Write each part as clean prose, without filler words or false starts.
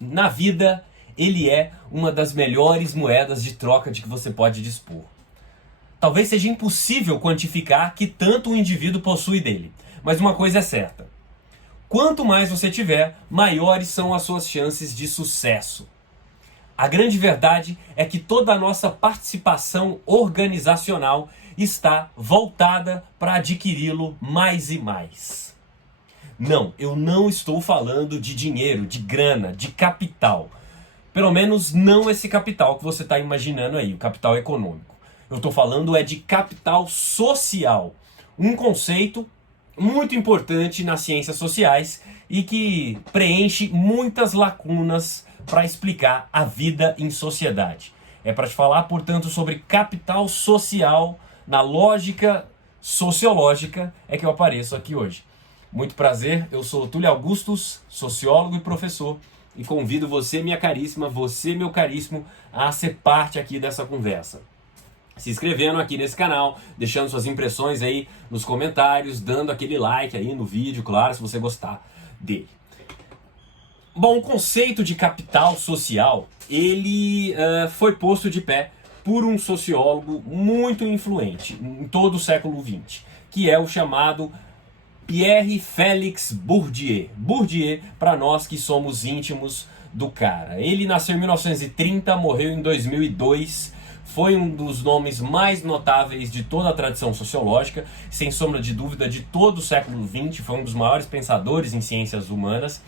na vida, ele é uma das melhores moedas de troca de que você pode dispor. Talvez seja impossível quantificar que tanto o indivíduo possui dele, mas uma coisa é certa. Quanto mais você tiver, maiores são as suas chances de sucesso. A grande verdade é que toda a nossa participação organizacional está voltada para adquiri-lo mais e mais. Não, eu não estou falando de dinheiro, de grana, de capital. Pelo menos não esse capital que você está imaginando aí, o capital econômico. Eu estou falando de capital social, um conceito muito importante nas ciências sociais e que preenche muitas lacunas para explicar a vida em sociedade. É para te falar, portanto, sobre capital social na lógica sociológica é que eu apareço aqui hoje. Muito prazer, eu sou Túlio Augustus, sociólogo e professor, e convido você, minha caríssima, você, meu caríssimo, a ser parte aqui dessa conversa. Se inscrevendo aqui nesse canal, deixando suas impressões aí nos comentários, dando aquele like aí no vídeo, claro, se você gostar dele. Bom, o conceito de capital social, ele foi posto de pé por um sociólogo muito influente em todo o século XX, que é o chamado Pierre Félix Bourdieu. Bourdieu, para nós que somos íntimos do cara. Ele nasceu em 1930, morreu em 2002, foi um dos nomes mais notáveis de toda a tradição sociológica, sem sombra de dúvida, de todo o século XX, foi um dos maiores pensadores em ciências humanas,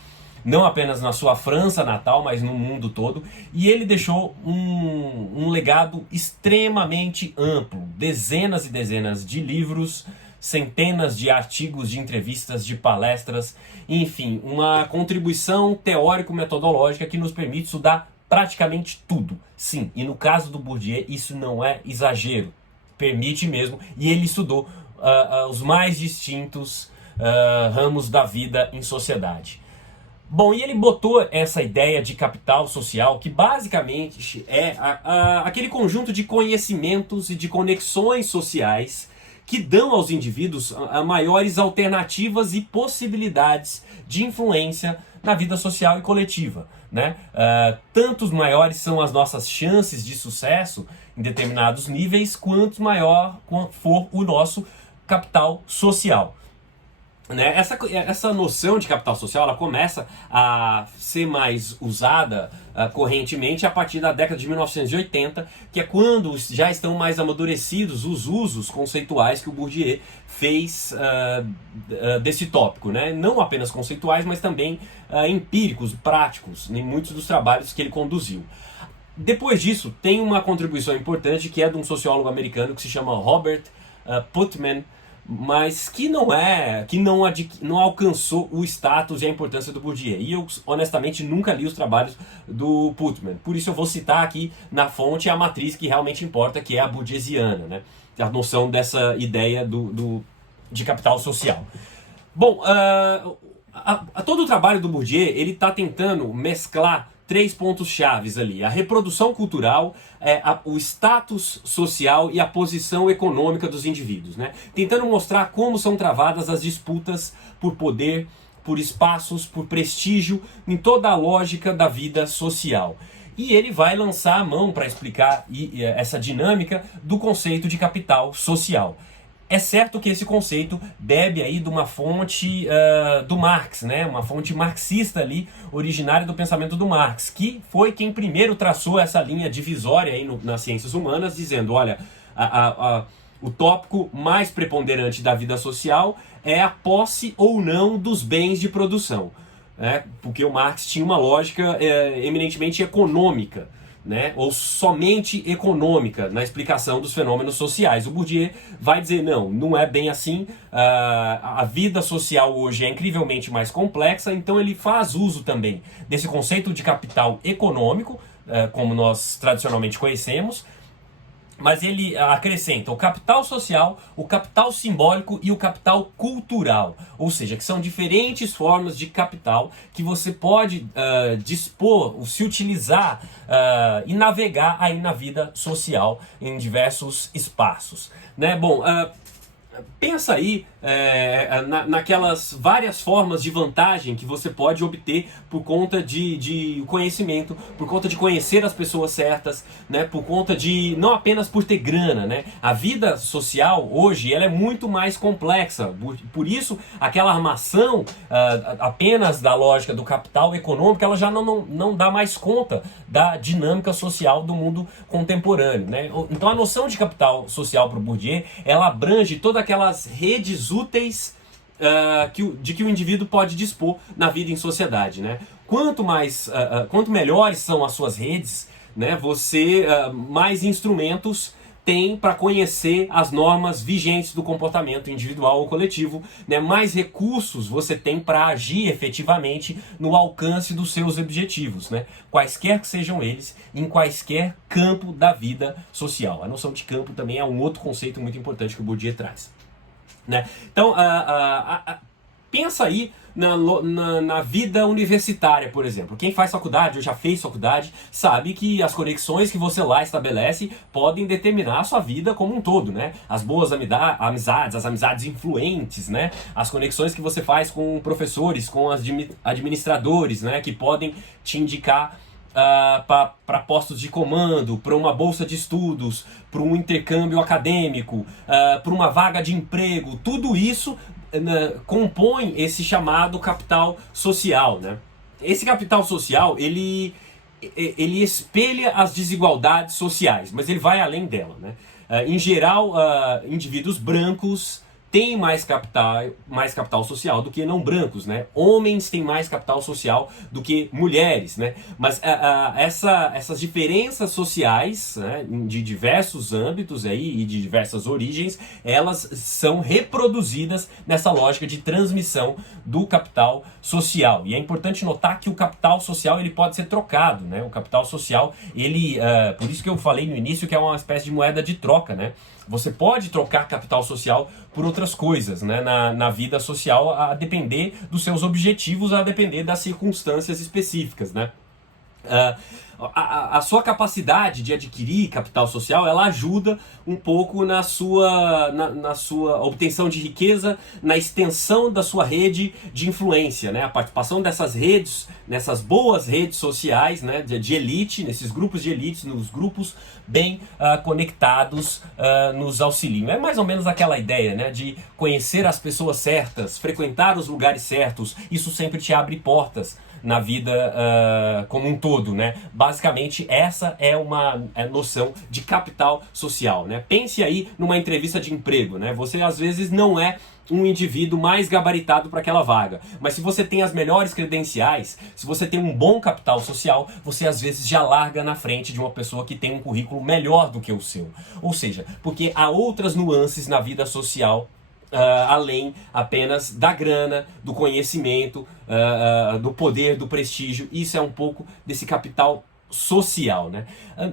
não apenas na sua França natal, mas no mundo todo, e ele deixou um legado extremamente amplo, dezenas e dezenas de livros, centenas de artigos, de entrevistas, de palestras, enfim, uma contribuição teórico-metodológica que nos permite estudar praticamente tudo. Sim, e no caso do Bourdieu isso não é exagero, permite mesmo, e ele estudou os mais distintos ramos da vida em sociedade. Bom, e ele botou essa ideia de capital social, que basicamente é aquele conjunto de conhecimentos e de conexões sociais que dão aos indivíduos maiores alternativas e possibilidades de influência na vida social e coletiva, né? Tantos maiores são as nossas chances de sucesso em determinados níveis, quanto maior for o nosso capital social. Né? Essa noção de capital social ela começa a ser mais usada correntemente a partir da década de 1980, que é quando já estão mais amadurecidos os usos conceituais que o Bourdieu fez desse tópico, né? Não apenas conceituais, mas também empíricos, práticos, em muitos dos trabalhos que ele conduziu. Depois disso, tem uma contribuição importante que é de um sociólogo americano que se chama Robert Putnam, mas que não alcançou o status e a importância do Bourdieu. E eu, honestamente, nunca li os trabalhos do Putnam. Por isso eu vou citar aqui na fonte a matriz que realmente importa, que é a bourdieusiana, né? A noção dessa ideia de capital social. Bom, todo o trabalho do Bourdieu, ele está tentando mesclar três pontos chaves ali: a reprodução cultural, o status social e a posição econômica dos indivíduos, né? Tentando mostrar como são travadas as disputas por poder, por espaços, por prestígio, em toda a lógica da vida social. E ele vai lançar a mão para explicar essa dinâmica do conceito de capital social. É certo que esse conceito bebe aí de uma fonte do Marx, né? Uma fonte marxista ali, originária do pensamento do Marx, que foi quem primeiro traçou essa linha divisória aí nas ciências humanas, dizendo, olha, o tópico mais preponderante da vida social é a posse ou não dos bens de produção, né? Porque o Marx tinha uma lógica eminentemente econômica, né, ou somente econômica na explicação dos fenômenos sociais. O Bourdieu vai dizer, não é bem assim, a vida social hoje é incrivelmente mais complexa, então ele faz uso também desse conceito de capital econômico, como nós tradicionalmente conhecemos, mas ele acrescenta o capital social, o capital simbólico e o capital cultural. Ou seja, que são diferentes formas de capital que você pode dispor, se utilizar e navegar aí na vida social em diversos espaços. Né? Bom, pensa aí naquelas várias formas de vantagem que você pode obter por conta de conhecimento, por conta de conhecer as pessoas certas, né? Por conta de, não apenas por ter grana, né? A vida social hoje ela é muito mais complexa, por isso aquela armação apenas da lógica do capital econômico, ela já não dá mais conta da dinâmica social do mundo contemporâneo, né? Então a noção de capital social para o Bourdieu, ela abrange todas aquelas redes úteis de que o indivíduo pode dispor na vida em sociedade, né? Quanto melhores são as suas redes, né, você mais instrumentos tem para conhecer as normas vigentes do comportamento individual ou coletivo, né? Mais recursos você tem para agir efetivamente no alcance dos seus objetivos, né? Quaisquer que sejam eles, em quaisquer campo da vida social. A noção de campo também é um outro conceito muito importante que o Bourdieu traz, né? Então, pensa aí na vida universitária, por exemplo. Quem faz faculdade ou já fez faculdade sabe que as conexões que você lá estabelece podem determinar a sua vida como um todo, né? As boas amizades, as amizades influentes, né? As conexões que você faz com professores, com administradores, né? Que podem te indicar para postos de comando, para uma bolsa de estudos, para um intercâmbio acadêmico, para uma vaga de emprego. Tudo isso compõe esse chamado capital social, né? Esse capital social, ele espelha as desigualdades sociais, mas ele vai além dela, né? Em geral, indivíduos brancos têm mais capital social do que não brancos, né? Homens têm mais capital social do que mulheres, né? Mas essas diferenças sociais, né, de diversos âmbitos aí e de diversas origens, elas são reproduzidas nessa lógica de transmissão do capital social. E é importante notar que o capital social ele pode ser trocado, né? O capital social, por isso que eu falei no início que é uma espécie de moeda de troca, né? Você pode trocar capital social por outras coisas, né? Na vida social, a depender dos seus objetivos, a depender das circunstâncias específicas, né? A sua capacidade de adquirir capital social, ela ajuda um pouco na sua obtenção de riqueza, na extensão da sua rede de influência, né? A participação dessas redes, nessas boas redes sociais, né, de elite, nesses grupos de elite, nos grupos bem conectados, nos auxiliam. É mais ou menos aquela ideia, né, de conhecer as pessoas certas, frequentar os lugares certos. Isso sempre te abre portas na vida como um todo, né? Basicamente, essa é uma noção de capital social, né? Pense aí numa entrevista de emprego, né? Você, às vezes, não é um indivíduo mais gabaritado para aquela vaga, mas se você tem as melhores credenciais, se você tem um bom capital social, você, às vezes, já larga na frente de uma pessoa que tem um currículo melhor do que o seu. Ou seja, porque há outras nuances na vida social, além apenas da grana, do conhecimento, do poder, do prestígio. Isso é um pouco desse capital social, né?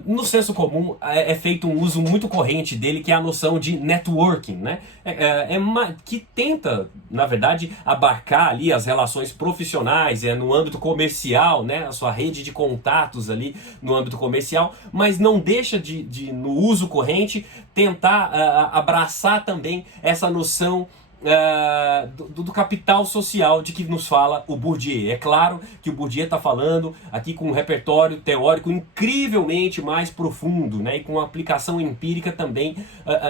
No senso comum é feito um uso muito corrente dele, que é a noção de networking, né? Que tenta, na verdade, abarcar ali as relações profissionais, no âmbito comercial, né? A sua rede de contatos ali no âmbito comercial, mas não deixa no uso corrente, tentar abraçar também essa noção do capital social de que nos fala o Bourdieu. É claro que o Bourdieu está falando aqui com um repertório teórico incrivelmente mais profundo, né, e com uma aplicação empírica também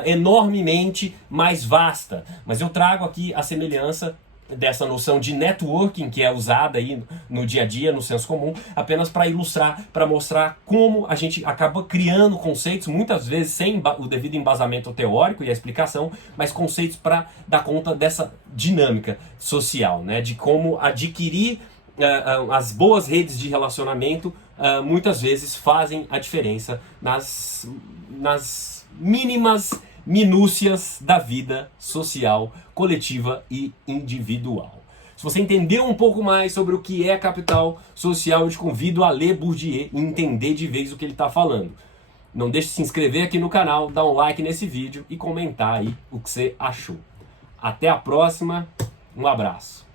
enormemente mais vasta. Mas eu trago aqui a semelhança dessa noção de networking que é usada aí no dia a dia, no senso comum, apenas para ilustrar, para mostrar como a gente acaba criando conceitos, muitas vezes sem o devido embasamento teórico e a explicação, mas conceitos para dar conta dessa dinâmica social, né? De como adquirir as boas redes de relacionamento muitas vezes fazem a diferença nas mínimas minúcias da vida social, coletiva e individual. Se você entendeu um pouco mais sobre o que é capital social, eu te convido a ler Bourdieu e entender de vez o que ele está falando. Não deixe de se inscrever aqui no canal, dar um like nesse vídeo e comentar aí o que você achou. Até a próxima, um abraço.